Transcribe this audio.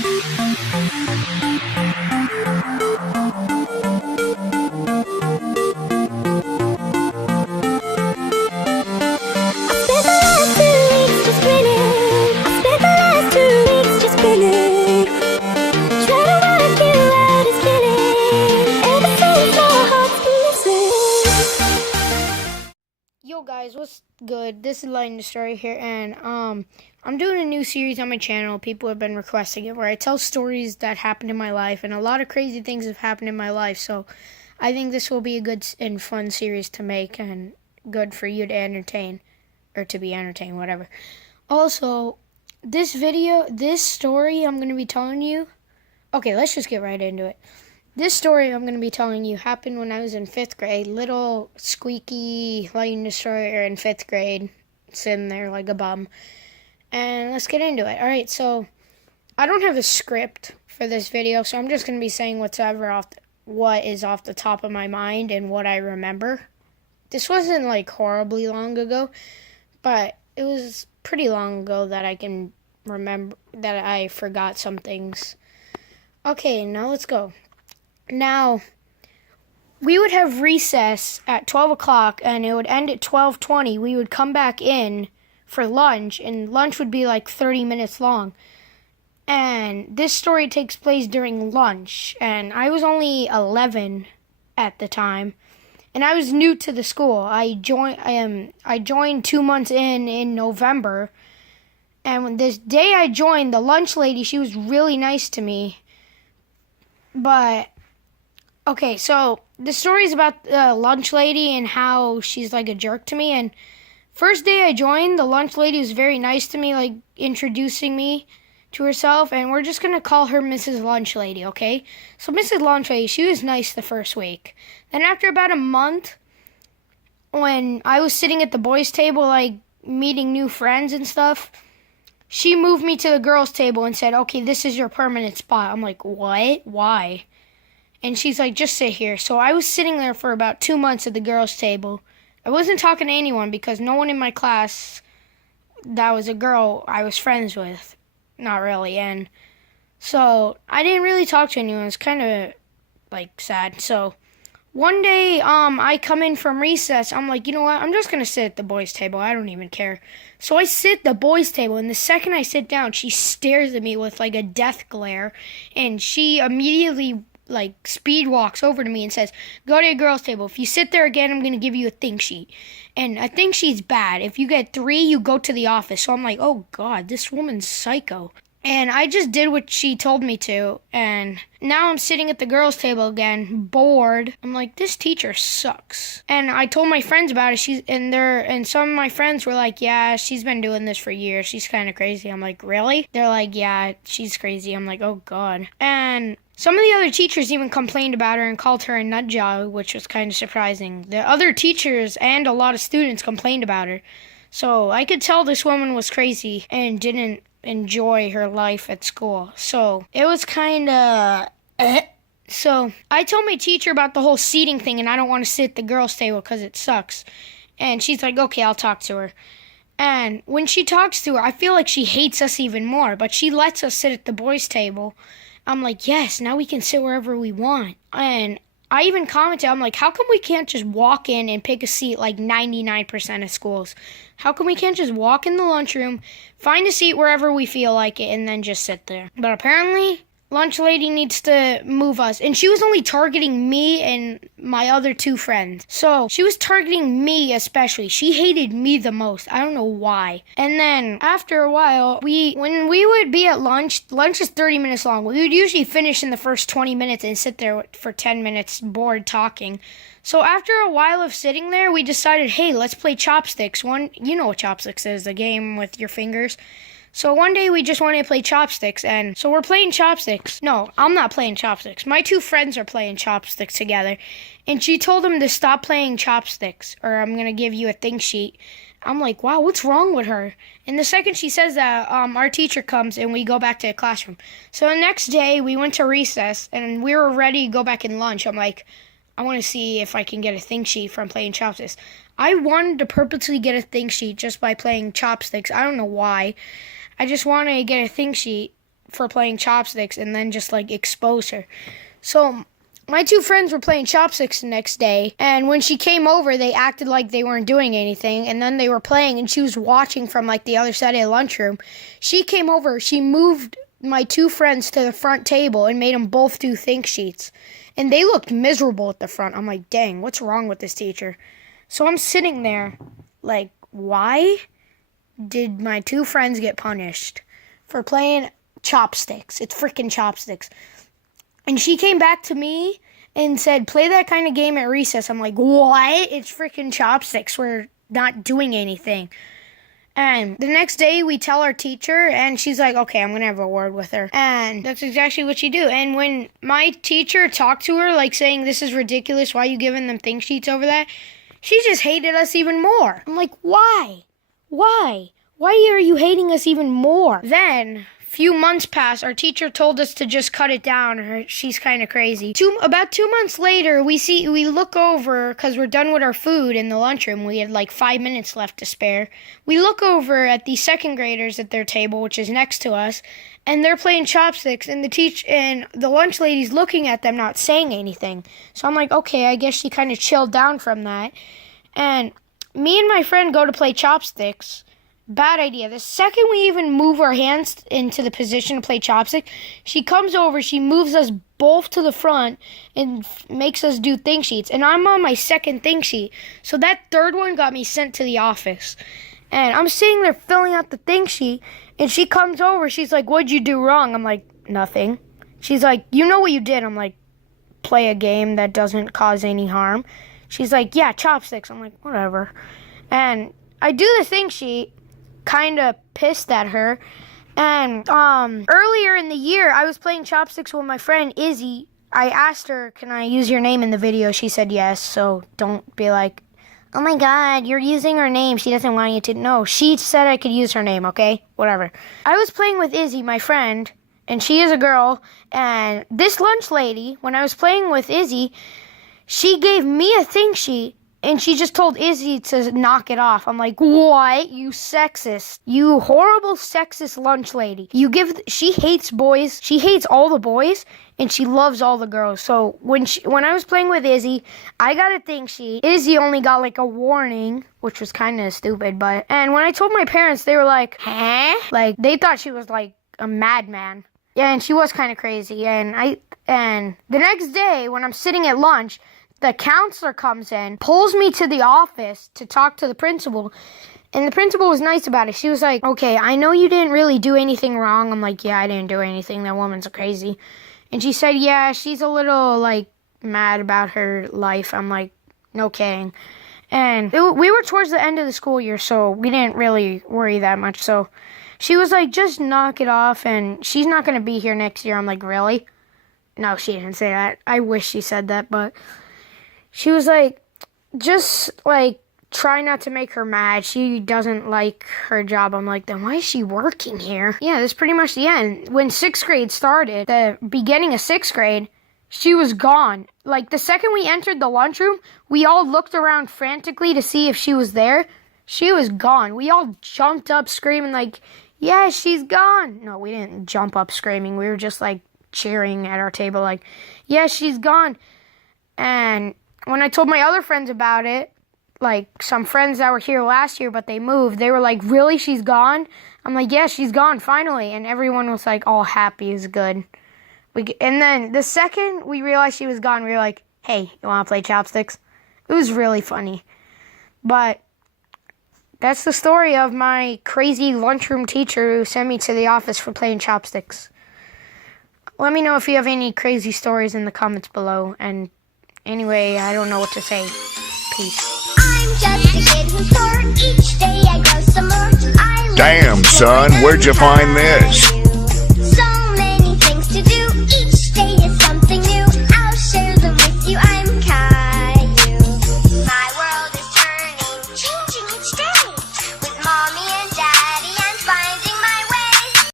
Yo guys, what's good? This is Lighting the Story here, and I'm doing a new series on my channel. People have been requesting it, where I tell stories that happened in my life, and a lot of crazy things have happened in my life. So I think this will be a good and fun series to make, and good for you to entertain, or to be entertained, whatever. Also, this story I'm going to be telling you. Okay, let's just get right into it. This story I'm going to be telling you happened when I was in 5th grade. Little squeaky Lightning Destroyer in 5th grade, sitting there like a bum. And let's get into it. Alright, so I don't have a script for this video, so I'm just going to be saying what is off the top of my mind and what I remember. This wasn't like horribly long ago, but it was pretty long ago that I can remember, that I forgot some things. Okay, now let's go. Now, we would have recess at 12 o'clock, and it would end at 12:20. We would come back in for lunch, and lunch would be like 30 minutes long. And this story takes place during lunch, and I was only 11 at the time, and I was new to the school. I joined 2 months in November, and when this day I joined, the lunch lady, she was really nice to me, but... Okay, so the story is about the lunch lady and how she's like a jerk to me. And first day I joined, the lunch lady was very nice to me, like introducing me to herself. And we're just going to call her Mrs. Lunch Lady, okay? So Mrs. Lunch Lady, she was nice the first week. Then after about a month, when I was sitting at the boys' table, like meeting new friends and stuff, she moved me to the girls' table and said, okay, this is your permanent spot. I'm like, what? Why? And she's like, just sit here. So I was sitting there for about 2 months at the girls' table. I wasn't talking to anyone because no one in my class that was a girl I was friends with. Not really. And so I didn't really talk to anyone. It was kind of like sad. So one day I come in from recess. I'm like, you know what? I'm just going to sit at the boys' table. I don't even care. So I sit at the boys' table. And the second I sit down, she stares at me with like a death glare. And she immediately... like speed walks over to me and says, go to your girls' table. If you sit there again, I'm going to give you a think sheet. And a think sheet's bad. If you get 3, you go to the office. So I'm like, oh God, this woman's psycho. And I just did what she told me to. And now I'm sitting at the girls' table again, bored. I'm like, this teacher sucks. And I told my friends about it. And some of my friends were like, yeah, she's been doing this for years. She's kind of crazy. I'm like, really? They're like, yeah, she's crazy. I'm like, oh God. And some of the other teachers even complained about her and called her a nut job, which was kind of surprising. The other teachers and a lot of students complained about her. So I could tell this woman was crazy and didn't enjoy her life at school. So it was kind of... So I told my teacher about the whole seating thing, and I don't want to sit at the girls' table because it sucks. And she's like, okay, I'll talk to her. And when she talks to her, I feel like she hates us even more, but she lets us sit at the boys' table. I'm like, yes, now we can sit wherever we want. And I even commented, I'm like, how come we can't just walk in and pick a seat like 99% of schools? How come we can't just walk in the lunchroom, find a seat wherever we feel like it, and then just sit there? But apparently, lunch lady needs to move us. And she was only targeting me and my other 2 friends. So she was targeting me especially. She hated me the most. I don't know why. And then after a while, when we would be at lunch is 30 minutes long. We would usually finish in the first 20 minutes and sit there for 10 minutes bored talking. So after a while of sitting there, we decided, hey, let's play chopsticks. You know what chopsticks is, a game with your fingers. So one day we just wanted to play chopsticks, and so we're playing chopsticks. No, I'm not playing chopsticks. My 2 friends are playing chopsticks together, and she told them to stop playing chopsticks, or I'm going to give you a think sheet. I'm like, wow, what's wrong with her? And the second she says that, our teacher comes, and we go back to the classroom. So the next day, we went to recess, and we were ready to go back in lunch. I'm like, I want to see if I can get a think sheet from playing chopsticks. I wanted to purposely get a think sheet just by playing chopsticks. I don't know why. I just wanted to get a think sheet for playing chopsticks and then just like expose her. So my two friends were playing chopsticks the next day, and when she came over, they acted like they weren't doing anything, and then they were playing, and she was watching from like the other side of the lunchroom. She came over, she moved my two friends to the front table and made them both do think sheets, and they looked miserable at the front. I'm like, dang, what's wrong with this teacher? So I'm sitting there like, why did my two friends get punished for playing chopsticks? It's freaking chopsticks. And she came back to me and said, play that kind of game at recess. I'm like, what? It's freaking chopsticks. We're not doing anything. And the next day we tell our teacher, and she's like, okay, I'm going to have a word with her. And that's exactly what she do. And when my teacher talked to her, like saying, this is ridiculous, why are you giving them think sheets over that? She just hated us even more. I'm like, why? Why? Why are you hating us even more? Then few months passed. Our teacher told us to just cut it down. She's kind of crazy. About 2 months later, we look over, because we're done with our food in the lunchroom. We had like 5 minutes left to spare. We look over at the second graders at their table, which is next to us, and they're playing chopsticks, and the lunch lady's looking at them, not saying anything. So I'm like, okay, I guess she kind of chilled down from that. And me and my friend go to play chopsticks. Bad idea. The second we even move our hands into the position to play chopstick, she comes over, she moves us both to the front and makes us do think sheets. And I'm on my second think sheet. So that third one got me sent to the office. And I'm sitting there filling out the think sheet, and she comes over, she's like, what'd you do wrong? I'm like, nothing. She's like, you know what you did? I'm like, play a game that doesn't cause any harm. She's like, yeah, chopsticks. I'm like, whatever. And I do the think sheet, kind of pissed at her. And earlier in the year, I was playing chopsticks with my friend Izzy. I asked her, can I use your name in the video? She said yes, so don't be like, oh my god, you're using her name. She doesn't want you to. No, she said I could use her name, okay? Whatever. I was playing with Izzy, my friend, and she is a girl, and this lunch lady, when I was playing with Izzy, she gave me a think sheet, and she just told Izzy to knock it off. I'm like, what? You sexist. You horrible sexist lunch lady. She hates boys. She hates all the boys, and she loves all the girls. So when I was playing with Izzy, I got a think sheet. Izzy only got like a warning, which was kind of stupid. And when I told my parents, they were like, huh? Like, they thought she was like a madman. Yeah, and she was kind of crazy. And the next day, when I'm sitting at lunch, the counselor comes in, pulls me to the office to talk to the principal, and the principal was nice about it. She was like, okay, I know you didn't really do anything wrong. I'm like, yeah, I didn't do anything. That woman's crazy. And she said, yeah, she's a little, like, mad about her life. I'm like, no kidding. And we were towards the end of the school year, so we didn't really worry that much. So she was like, just knock it off, and she's not going to be here next year. I'm like, really? No, she didn't say that. I wish she said that, but she was like, just, like, try not to make her mad. She doesn't like her job. I'm like, then why is she working here? Yeah, that's pretty much the end. When 6th grade started, the beginning of 6th grade, she was gone. Like, the second we entered the lunchroom, we all looked around frantically to see if she was there. She was gone. We all jumped up screaming like, yeah, she's gone. No, we didn't jump up screaming. We were just, like, cheering at our table like, yeah, she's gone. And when I told my other friends about it, like some friends that were here last year but they moved, they were like, really, she's gone? I'm like, yeah, she's gone finally. And everyone was like, all happy is good. And then the second we realized she was gone, we were like, hey, you want to play chopsticks? It was really funny. But that's the story of my crazy lunchroom teacher who sent me to the office for playing chopsticks. Let me know if you have any crazy stories in the comments below. And anyway, I don't know what to say. Peace. I'm just a kid who's poor. Each day I grow some more. Damn, son, where'd you find this?